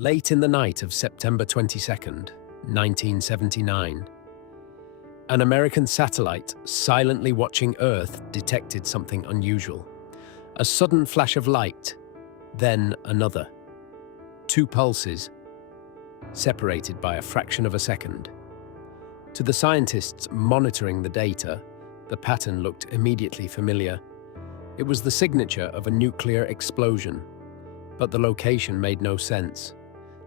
Late in the night of September 22nd, 1979, an American satellite silently watching Earth detected something unusual. A sudden flash of light, then another. Two pulses, separated by a fraction of a second. To the scientists monitoring the data, the pattern looked immediately familiar. It was the signature of a nuclear explosion, but the location made no sense.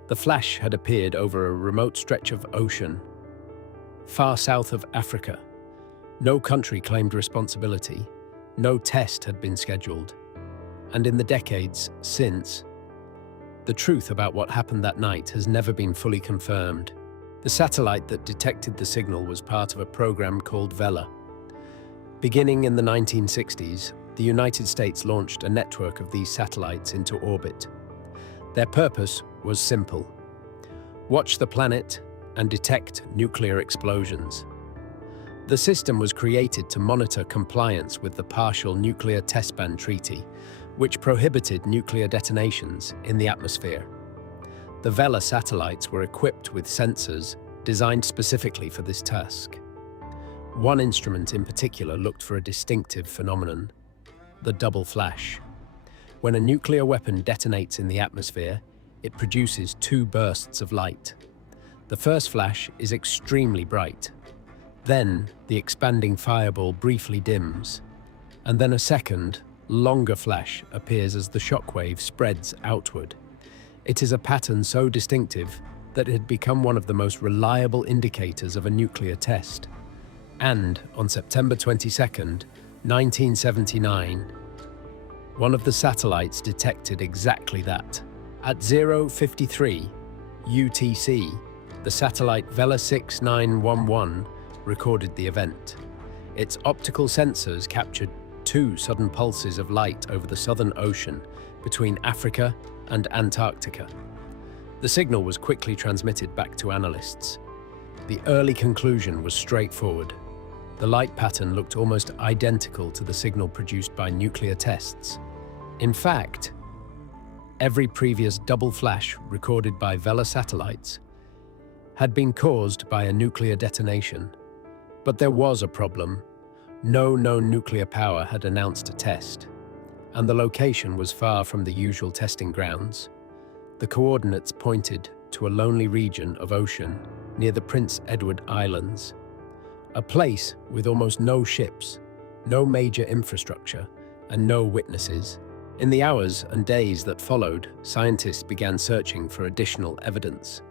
The flash had appeared over a remote stretch of ocean, far south of Africa. No country claimed responsibility, no test had been scheduled, and in the decades since, the truth about what happened that night has never been fully confirmed. The satellite that detected the signal was part of a program called Vela. Beginning in the 1960s, the United States launched a network of these satellites into orbit. Their purpose was simple: watch the planet and detect nuclear explosions. The system was created to monitor compliance with the Partial Nuclear Test Ban Treaty, which prohibited nuclear detonations in the atmosphere. The Vela satellites were equipped with sensors designed specifically for this task. One instrument in particular looked for a distinctive phenomenon: the double flash. When a nuclear weapon detonates in the atmosphere, it produces two bursts of light. The first flash is extremely bright. Then the expanding fireball briefly dims, and then a second, longer flash appears as the shockwave spreads outward. It is a pattern so distinctive that it had become one of the most reliable indicators of a nuclear test. And on September 22nd, 1979, one of the satellites detected exactly that. At 0:53 UTC, the satellite Vela 6911 recorded the event. Its optical sensors captured two sudden pulses of light over the Southern Ocean between Africa and Antarctica. The signal was quickly transmitted back to analysts. The early conclusion was straightforward. The light pattern looked almost identical to the signal produced by nuclear tests. In fact, every previous double flash recorded by Vela satellites had been caused by a nuclear detonation. But there was a problem. No known nuclear power had announced a test, and the location was far from the usual testing grounds. The coordinates pointed to a lonely region of ocean near the Prince Edward Islands, a place with almost no ships, no major infrastructure, and no witnesses. In the hours and days that followed, scientists began searching for additional evidence.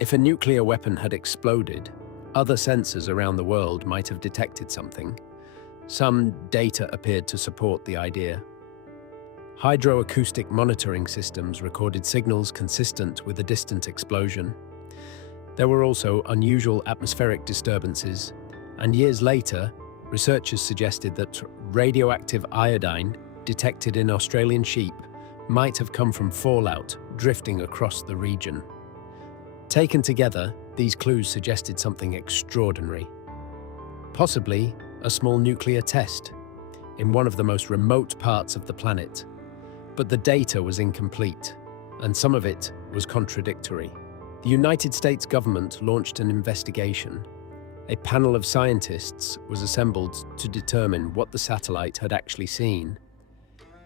If a nuclear weapon had exploded, other sensors around the world might have detected something. Some data appeared to support the idea. Hydroacoustic monitoring systems recorded signals consistent with a distant explosion. There were also unusual atmospheric disturbances, and years later, researchers suggested that radioactive iodine detected in Australian sheep might have come from fallout drifting across the region. Taken together, these clues suggested something extraordinary. Possibly a small nuclear test in one of the most remote parts of the planet. But the data was incomplete, and some of it was contradictory. The United States government launched an investigation. A panel of scientists was assembled to determine what the satellite had actually seen.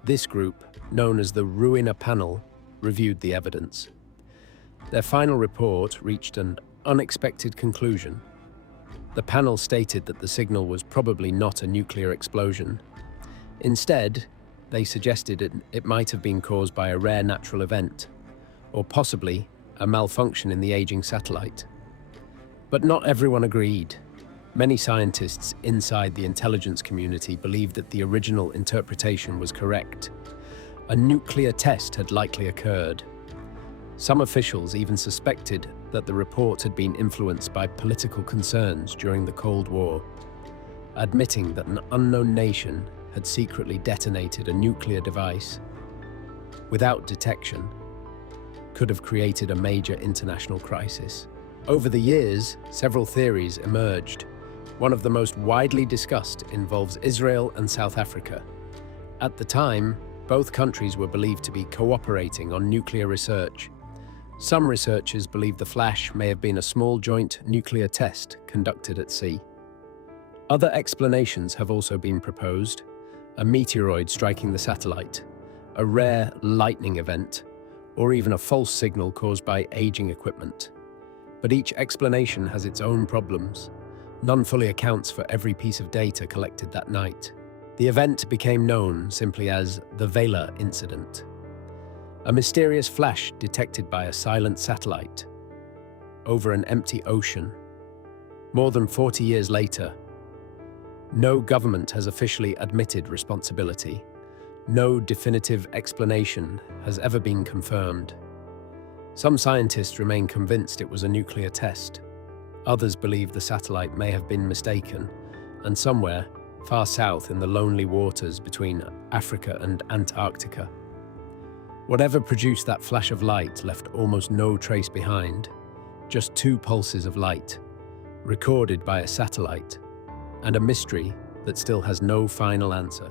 This group, known as the Ruina Panel, reviewed the evidence. Their final report reached an unexpected conclusion. The panel stated that the signal was probably not a nuclear explosion. Instead, they suggested it might have been caused by a rare natural event, or possibly a malfunction in the aging satellite. But not everyone agreed. Many scientists inside the intelligence community believed that the original interpretation was correct. A nuclear test had likely occurred. Some officials even suspected that the report had been influenced by political concerns during the Cold War, admitting that an unknown nation had secretly detonated a nuclear device without detection could have created a major international crisis. Over the years, several theories emerged. One of the most widely discussed involves Israel and South Africa. At the time, both countries were believed to be cooperating on nuclear research. Some researchers believe the flash may have been a small joint nuclear test conducted at sea. Other explanations have also been proposed: a meteoroid striking the satellite, a rare lightning event, or even a false signal caused by aging equipment. But each explanation has its own problems. None fully accounts for every piece of data collected that night. The event became known simply as the Vela Incident, a mysterious flash detected by a silent satellite over an empty ocean. More than 40 years later, no government has officially admitted responsibility. No definitive explanation has ever been confirmed. Some scientists remain convinced it was a nuclear test. Others believe the satellite may have been mistaken, and somewhere far south in the lonely waters between Africa and Antarctica. Whatever produced that flash of light left almost no trace behind, just 2 pulses of light, recorded by a satellite, and a mystery that still has no final answer.